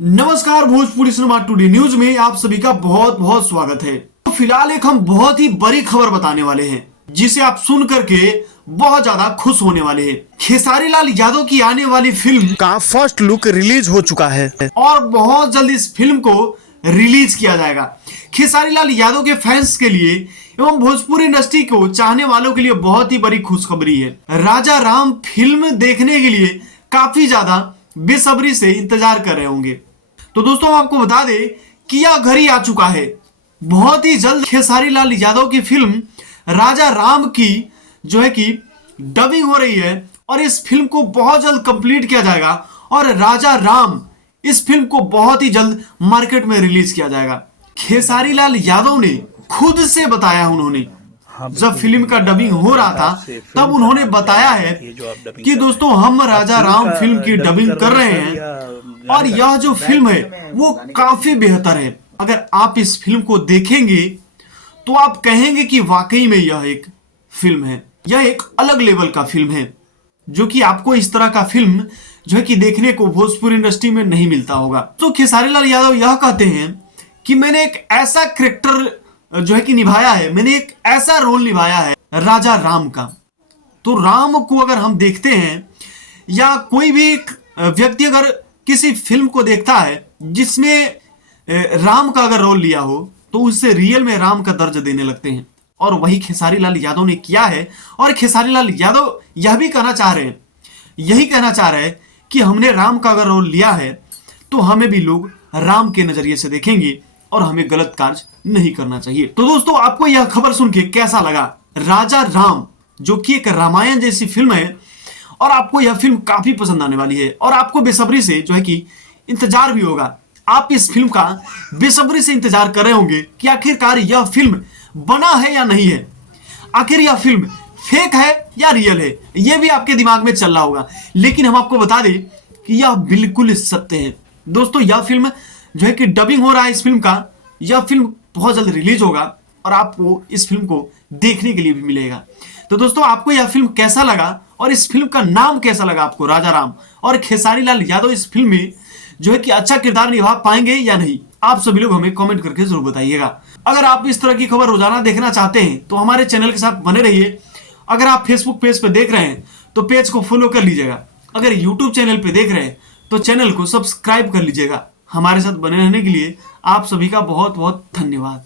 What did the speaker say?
नमस्कार, Bhojpuri cinema today news में आप सभी का बहुत बहुत स्वागत है। तो फिलहाल एक हम बहुत ही बड़ी खबर बताने वाले हैं जिसे आप सुन करके बहुत ज्यादा खुश होने वाले हैं। खेसारी लाल यादव की आने वाली फिल्म का फर्स्ट लुक रिलीज हो चुका है और बहुत जल्द इस फिल्म को रिलीज किया जाएगा। खेसारी लाल यादव के फैंस के लिए एवं भोजपुरी इंडस्ट्री को चाहने वालों के लिए बहुत ही बड़ी खुशखबरी है। राजा राम फिल्म देखने के लिए काफी ज्यादा बेसब्री से इंतजार कर रहे होंगे। तो दोस्तों हम आपको बता दें कि यह घड़ी आ चुका है। बहुत ही जल्द खेसारी लाल यादव की फिल्म राजा राम की जो है कि डबिंग हो रही है और इस फिल्म को बहुत जल्द कंप्लीट किया जाएगा और राजा राम इस फिल्म को बहुत ही जल्द मार्केट में रिलीज किया जाएगा। खेसारी लाल यादव ने खुद से बताया, उन्होंने जब फिल्म का डबिंग हो रहा था तब उन्होंने बताया है कि दोस्तों हम राजा राम फिल्म की डबिंग कर रहे हैं और यह जो फिल्म है वो काफी बेहतर है। अगर आप इस फिल्म को देखेंगे तो आप कहेंगे कि वाकई में यह एक फिल्म है, यह एक अलग लेवल का फिल्म है जो कि आपको इस तरह का फिल्म जो है कि देखने को भोजपुरी इंडस्ट्री में नहीं मिलता होगा। तो खेसारी लाल यादव यह कहते हैं कि मैंने एक ऐसा कैरेक्टर जो है कि निभाया है, मैंने एक ऐसा रोल निभाया है राजा राम का। तो राम को अगर हम देखते हैं या कोई भी व्यक्ति अगर किसी फिल्म को देखता है जिसमें राम का अगर रोल लिया हो तो उससे रियल में राम का दर्ज देने लगते हैं और वही खेसारी लाल यादव ने किया है। और खेसारी लाल यादव यह भी कहना चाह रहे हैं, यही कहना चाह रहे हैं कि हमने राम का अगर रोल लिया है तो हमें भी लोग राम के नजरिए से देखेंगे और हमें गलत कार्य नहीं करना चाहिए। तो दोस्तों आपको यह खबर सुन के कैसा लगा? राजा राम जो कि एक रामायण जैसी फिल्म है और आपको यह फिल्म काफी पसंद आने वाली है और आपको बेसब्री से जो है कि इंतजार भी होगा। आप इस फिल्म का बेसब्री से इंतजार कर रहे होंगे कि आखिरकार यह फिल्म बना है या नहीं है, आखिर यह फिल्म फेक है या रियल है, यह भी आपके दिमाग में चल रहा होगा। लेकिन हम आपको बता दें कि यह बिल्कुल सत्य है। दोस्तों यह फिल्म जो है कि डबिंग हो रहा है इस फिल्म का, यह फिल्म बहुत जल्द रिलीज होगा और आपको इस फिल्म को देखने के लिए भी मिलेगा। तो दोस्तों आपको यह फिल्म कैसा लगा और इस फिल्म का नाम कैसा लगा आपको राजा राम, और खेसारी लाल यादव इस फिल्म में जो है कि अच्छा किरदार निभा पाएंगे या नहीं, आप सभी लोग हमें कमेंट करके जरूर बताइएगा। अगर आप इस तरह की खबर रोजाना देखना चाहते हैं तो हमारे चैनल के साथ बने रहिए। अगर आप फेसबुक पेज पे देख रहे हैं तो पेज को फॉलो कर लीजिएगा। अगर यूट्यूब चैनल पे देख रहे हैं तो चैनल को सब्सक्राइब कर लीजिएगा। हमारे साथ बने रहने के लिए आप सभी का बहुत बहुत धन्यवाद।